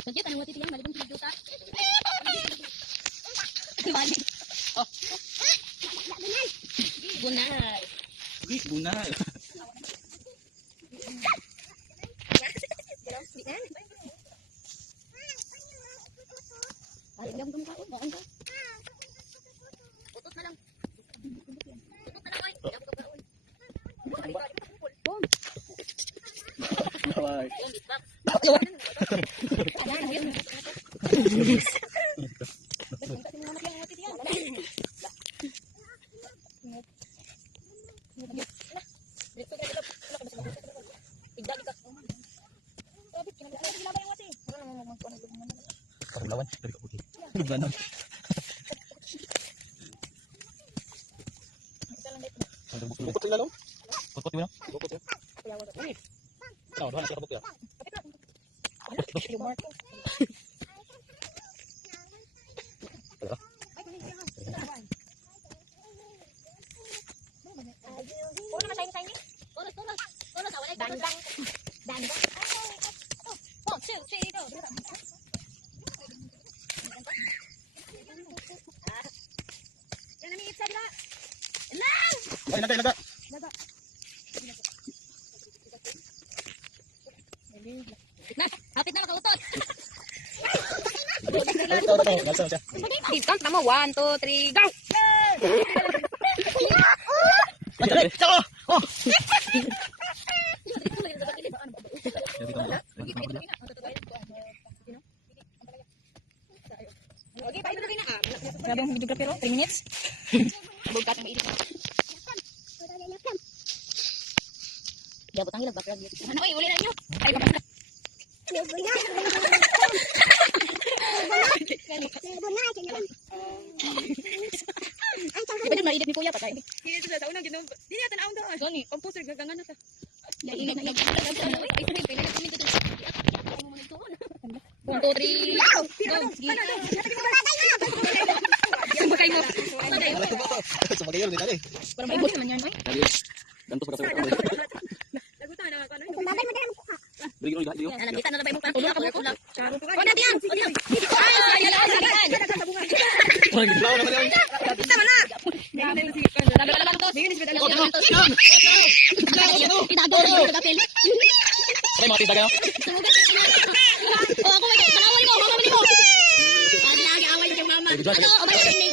Kerja tanah wati tiang balik pun 3 juta. Balik. Oh. Bunai. Bunai. Balik lang kung kau, baon ka. Utot na lang. Utot na lang ay. Bawal. Lawan dari Kak Putih. Benar. Bukot sila lo. Bukot mo na. Bukot ya. Tahu doon sa bukot ya. Ay, naga. Nah, hapit na makautot. Count naman, 1, 2, 3, go! Oh! Grabe yung videographer, 3 minutes. Abog ka itong maidit na. Diabot ang hilag, bakit lang dito. Ano, uli na nyo. Ay, kapag na. Iba din maidit ni Kuya, patay. Hindi ito sa unang ginong. Hindi natin naong daw. Gani. Composer gagangan na ta. Nailit na nag-comment ito. 1, 2, 3, go! Sumakay mo. Sumakay yun, dali. Parang may bus naman yan, oy. Ganto pa sa Lagutan na ako. Beri ko gayo. Alam kita na ba mo pang ulo ka mo ulo. Oh, na diyan. O diyan. Ay, ala sabihan. Lawan naman yan. Kita mana? Sabi ka lang to. Itago mo sa papel. Ay, mga tisaga no? Oh, ako may kalaway mo, mama mo. Ano away yung mama. Ano, o ba yung